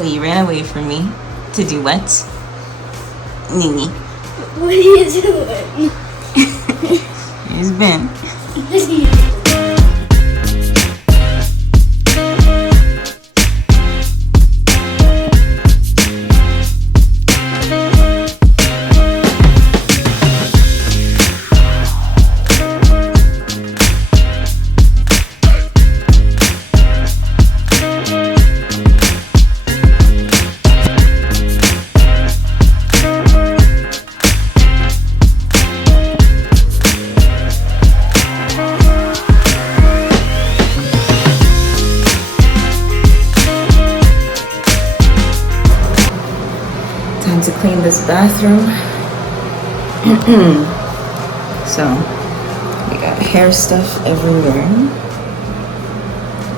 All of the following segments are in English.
So you ran away from me to do what? Nini. What are you doing? Here's Ben. Time to clean this bathroom. So, we got hair stuff everywhere,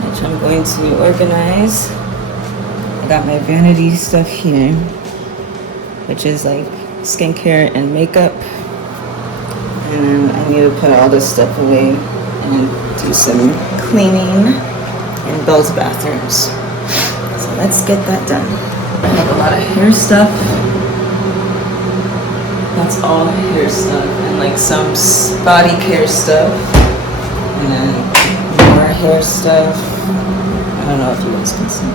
which I'm going to organize. I got my vanity stuff here, which is like skincare and makeup. And then I need to put all this stuff away and do some cleaning in those bathrooms. So let's get that done. I have a lot of hair stuff. That's all hair stuff, and like some body care stuff, and then more hair stuff. I don't know if you guys can see.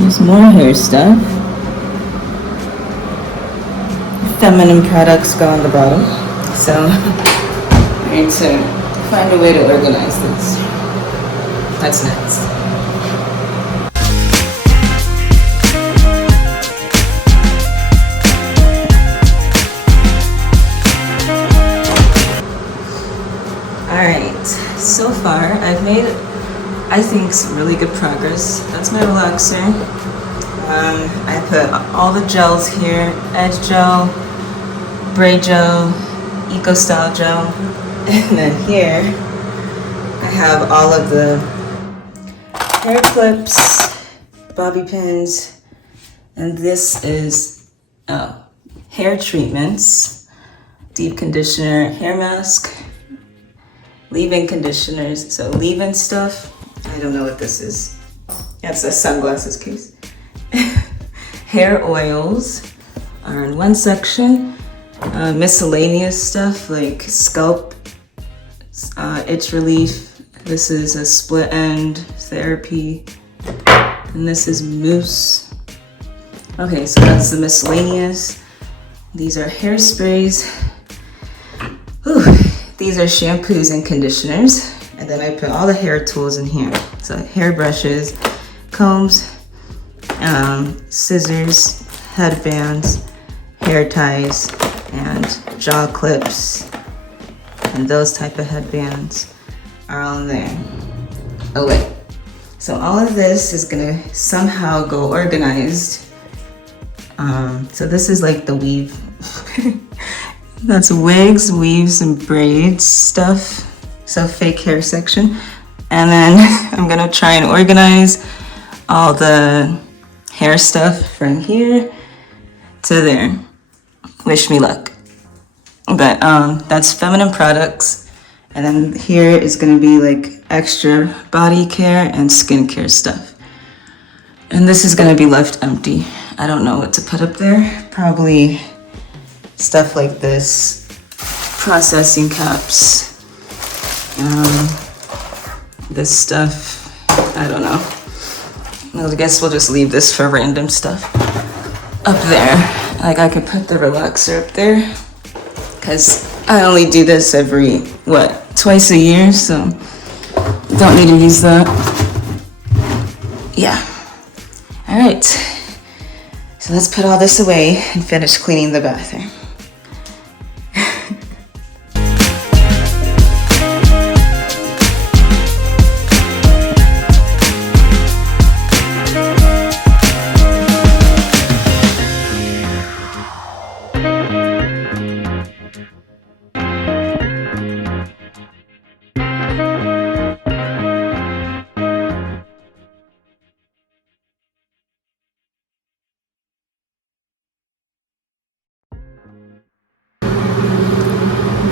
There's more hair stuff. Feminine products go on the bottom. So I need to find a way to organize this. That's next. Alright, so far I've made, I think, some really good progress. That's my relaxer. I put all the gels here: edge gel, braid gel, eco style gel, and then here I have all of the hair clips, bobby pins, and this is hair treatments, deep conditioner, hair mask, leave-in conditioners. So leave-in stuff, I don't know what this is. That's a sunglasses case. Hair oils are in one section. Miscellaneous stuff like scalp itch relief. This is a split end therapy, and this is mousse. Okay, so that's the miscellaneous. These are hairsprays. Whew. These are shampoos and conditioners. And then I put all the hair tools in here. So hair brushes, combs, scissors, headbands, hair ties, and jaw clips, and those type of headbands are all in there. Oh wait, so all of this is gonna somehow go organized. So this is like the weave. That's wigs, weaves, and braids stuff. So fake hair section. And then I'm gonna try and organize all the hair stuff from here to there. Wish me luck. But that's feminine products. And then here is gonna be like extra body care and skincare stuff. And this is gonna be left empty. I don't know what to put up there. Probably stuff like this, processing cups, this stuff, I don't know. Well, I guess we'll just leave this for random stuff up there. Like I could put the relaxer up there, because I only do this every, twice a year, so don't need to use that. Yeah. All right. So let's put all this away and finish cleaning the bathroom.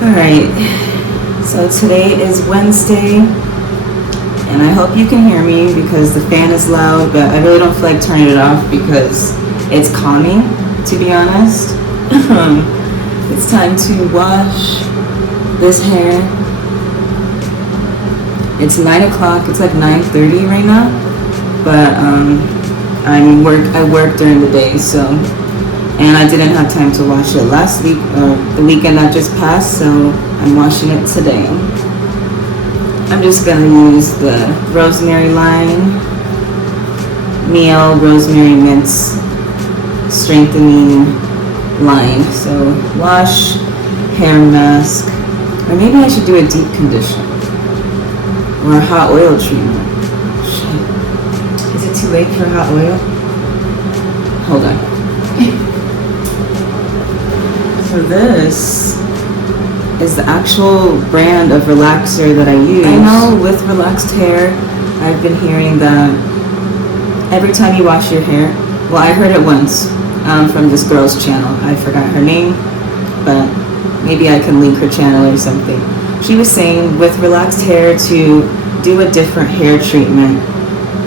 Alright, so today is Wednesday, And I hope you can hear me because the fan is loud, but I really don't feel like turning it off because it's calming, to be honest. It's time to wash this hair. It's 9 o'clock, it's like 9:30 right now, but I work during the day, so, and I didn't have time to wash it last week, the weekend that just passed, so I'm washing it today. I'm just gonna use the rosemary line, meal, rosemary mints, strengthening line. So wash, hair mask, or maybe I should do a deep condition or a hot oil treatment. Shit. Is it too late for hot oil? Hold on. So this is the actual brand of relaxer that I use. I know with relaxed hair, I've been hearing that every time you wash your hair, well, I heard it once from this girl's channel. I forgot her name, but maybe I can link her channel or something. She was saying with relaxed hair to do a different hair treatment,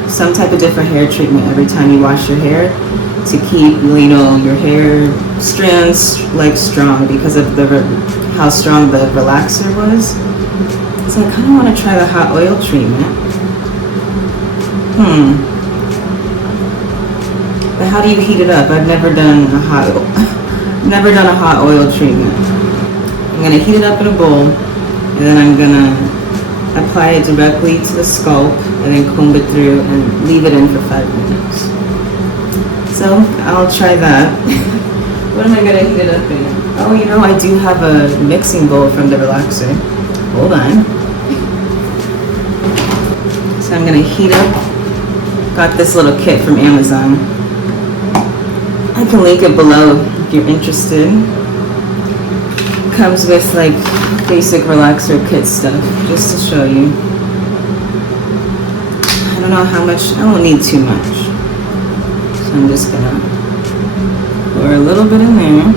some type of different hair treatment every time you wash your hair to keep, you know, your hair strands like strong because of how strong the relaxer was. So I kind of want to try the hot oil treatment. But how do you heat it up? I've never done a hot oil treatment. I'm gonna heat it up in a bowl, and then I'm gonna apply it directly to the scalp, and then comb it through and leave it in for 5 minutes. So I'll try that. What am I gonna heat it up in? Oh, you know, I do have a mixing bowl from the relaxer. Hold on. So I'm gonna heat up. Got this little kit from Amazon. I can link it below if you're interested. Comes with like basic relaxer kit stuff, just to show you. I don't know how much, I don't need too much. So I'm just gonna pour a little bit in there.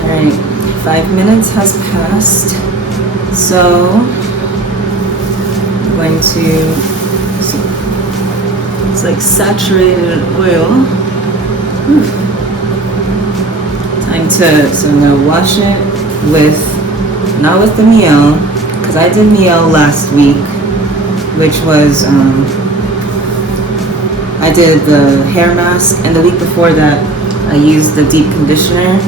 Alright, 5 minutes has passed. So I'm going to, it's like saturated in oil. So I'm gonna wash it with, not with the meal, because I did meal last week, which was, I did the hair mask, and the week before that I used the deep conditioner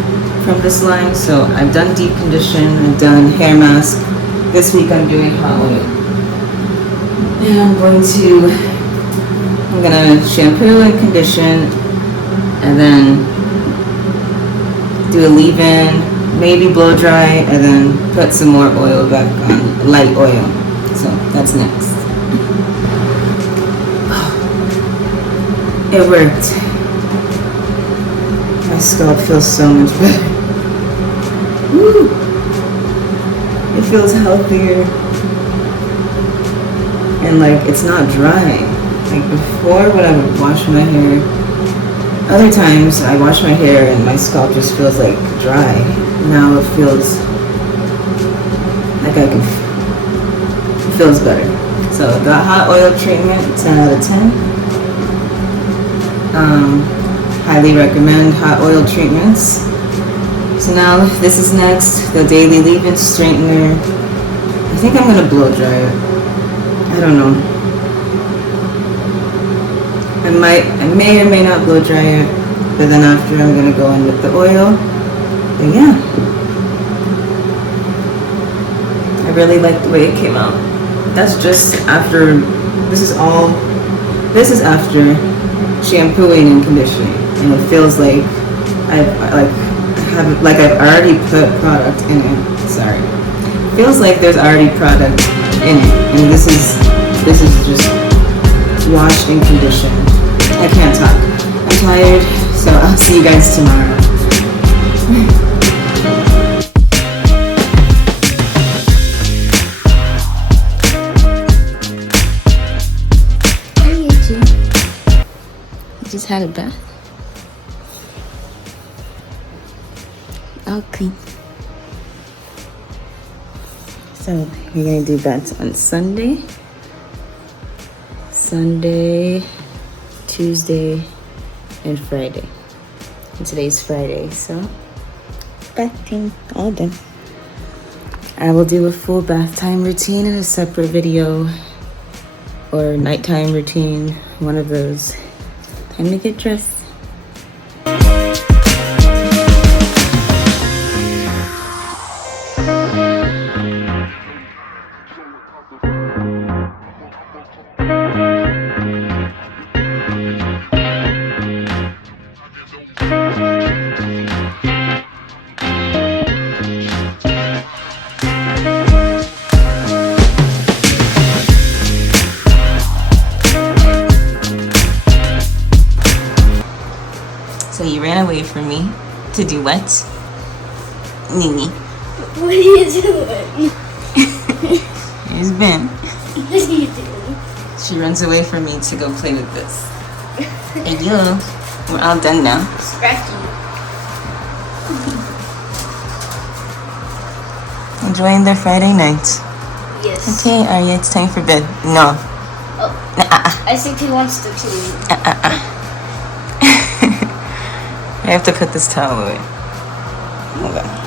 from this line. So I've done deep condition, I've done hair mask. This week I'm doing hot oil. And I'm gonna shampoo and condition, and then do a leave-in, maybe blow dry, and then put some more oil back on, light oil. So that's next. It worked. My scalp feels so much better. Woo! It feels healthier. And like, it's not dry. Like before, when I would wash my hair, other times I wash my hair and my scalp just feels like dry. Now it feels like it feels better. So the hot oil treatment, 10 out of 10. Highly recommend hot oil treatments. So now this is next, the daily leave-in straightener. I think I'm gonna blow dry it. I don't know. I may or may not blow dry it, but then after I'm gonna go in with the oil. But yeah, I really like the way it came out. That's just after, this is after shampooing and conditioning, and it feels like I've already put product in it. Sorry, it feels like there's already product in it, and this is just washed and conditioned. I can't talk. I'm tired, so I'll see you guys tomorrow. You just had a bath. All clean. So we're gonna do bets on Sunday, Tuesday, and Friday. And today's Friday, so bathing all done. I will do a full bath time routine in a separate video, or nighttime routine, one of those. Time to get dressed. So you ran away from me to do what? Nini. What are you doing? Here's Ben. What are you doing? She runs away from me to go play with this. Hey, you. We're all done now. Scratchy. Enjoying their Friday night. Yes. Okay, Arya, it's time for bed. No. Oh. I think he wants to too. I have to put this towel away. Hold on.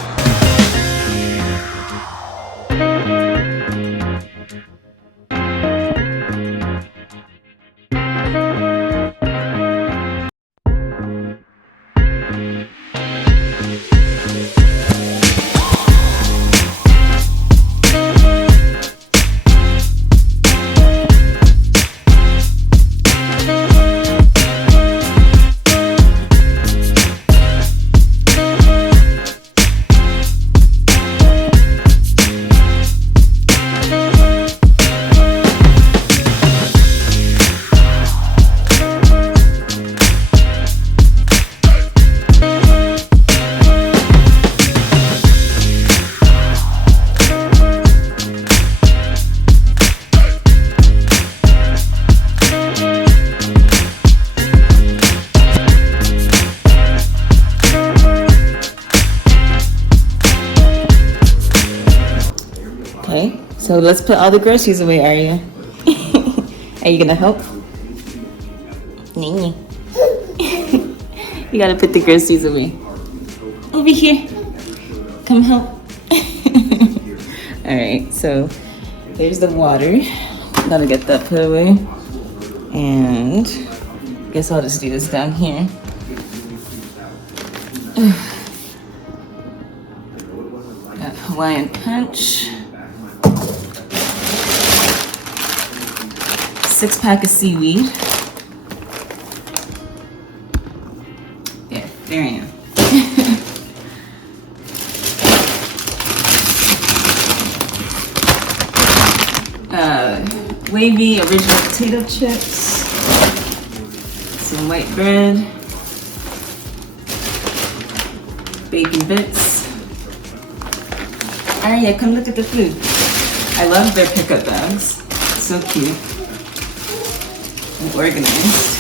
Okay, so let's put all the groceries away, Arya. Are you gonna help? Nini. You gotta put the groceries away. Over here. Come help. Alright, so there's the water. Gotta get that put away. And I guess I'll just do this down here. Got Hawaiian punch. 6-pack of seaweed. There I am. Wavy original potato chips. Some white bread. Bacon bits. Arya, come look at the food. I love their pickup bags. So cute. And organized.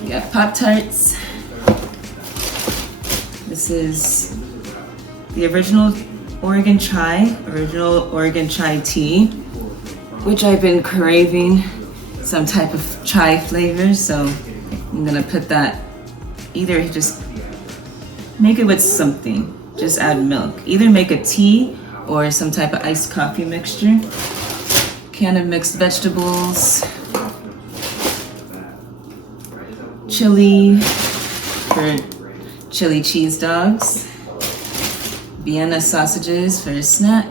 We got Pop-Tarts. This is the original Oregon chai tea, which I've been craving some type of chai flavor, so I'm gonna put that, either just make it with something, just add milk. Either make a tea or some type of iced coffee mixture. Can of mixed vegetables. Chili for chili cheese dogs. Vienna sausages for a snack.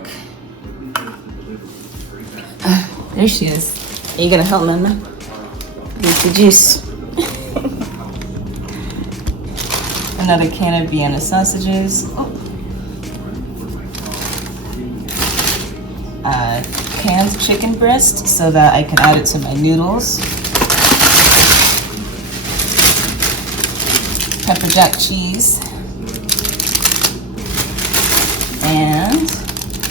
There she is. Are you gonna help Mama? Here's the juice. Another can of Vienna sausages. Canned chicken breast so that I can add it to my noodles. pepper jack cheese, and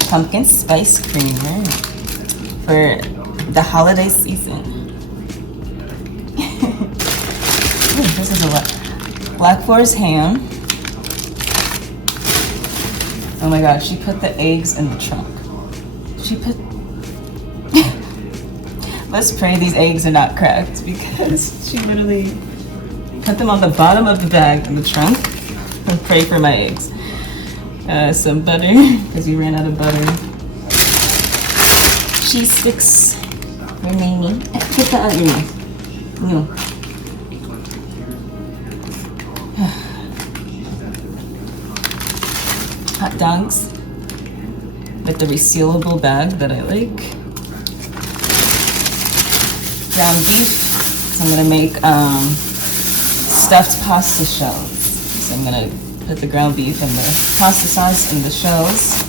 pumpkin spice creamer for the holiday season. Ooh, this is a lot. Black Forest ham. Oh my gosh, she put the eggs in the trunk. She put... Let's pray these eggs are not cracked, because she literally put them on the bottom of the bag in the trunk, and pray for my eggs. Some butter, because we ran out of butter. Cheese sticks remaining. Put that out your mouth. No. Hot dogs with the resealable bag that I like. Ground beef. So I'm gonna make stuffed pasta shells. So I'm gonna put the ground beef and the pasta sauce in the shells.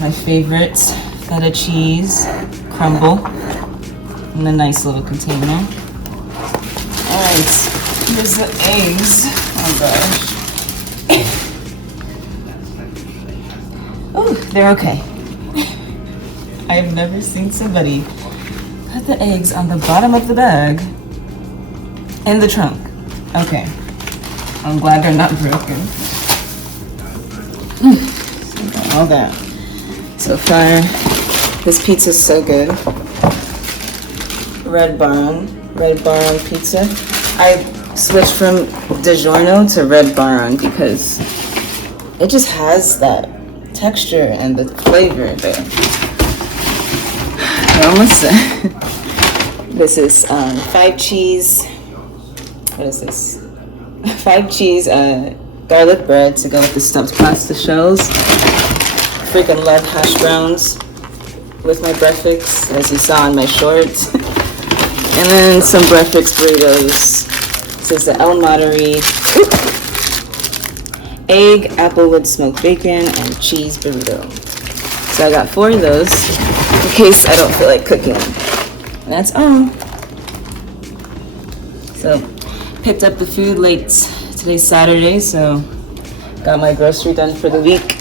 My favorite feta cheese crumble in a nice little container. Alright, here's the eggs. Oh gosh. Oh, they're okay. I've never seen somebody put the eggs on the bottom of the bag in the trunk. Okay. I'm glad they're not broken. All that. So far, this pizza's so good. Red Baron pizza. I switched from DiGiorno to Red Baron because it just has that texture and the flavor there. We're almost done. This is 5 cheese. What is this? 5 cheese garlic bread to go with the stuffed pasta shells. Freaking love hash browns with my breakfast, as you saw in my shorts. And then some breakfast burritos. This is the El Madery egg, applewood smoked bacon, and cheese burrito. So I got 4 of those in case I don't feel like cooking. And that's all. So picked up the food late. Today's Saturday, so got my grocery done for the week.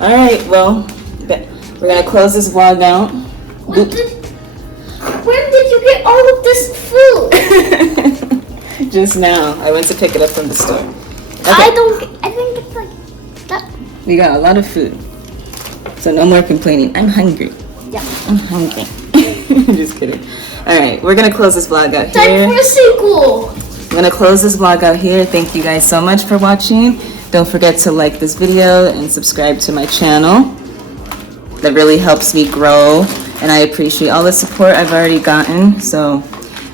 All right, well, we're gonna close this vlog out. When did you get all of this food? Just now. I went to pick it up from the store. Okay. I think it's like that. We got a lot of food. So no more complaining. I'm hungry. Yeah. I'm hungry. Just kidding. All right, we're gonna close this vlog out here. Time for a sequel. I'm gonna close this vlog out here. Thank you guys so much for watching. Don't forget to like this video and subscribe to my channel. That really helps me grow, and I appreciate all the support I've already gotten. So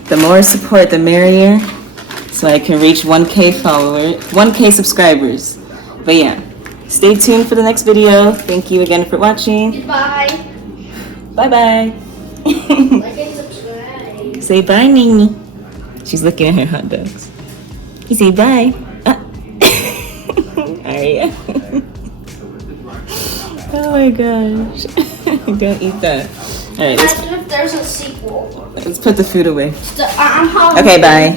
the more support, the merrier, so I can reach 1K subscribers. But yeah, stay tuned for the next video. Thank you again for watching. Bye. Bye-bye. Like and subscribe. Say bye, Nini. She's looking at her hot dogs. You say bye. Aria. Oh my gosh. Don't eat that. All right, Imagine if there's a sequel. let's put the food away. I'm hungry. Okay, bye.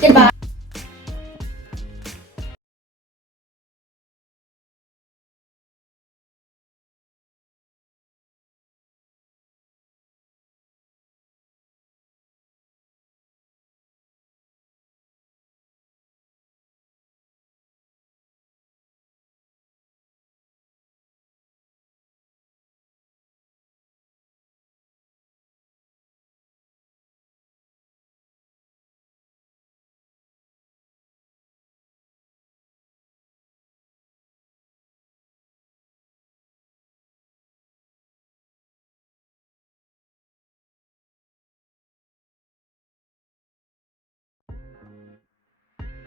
Goodbye.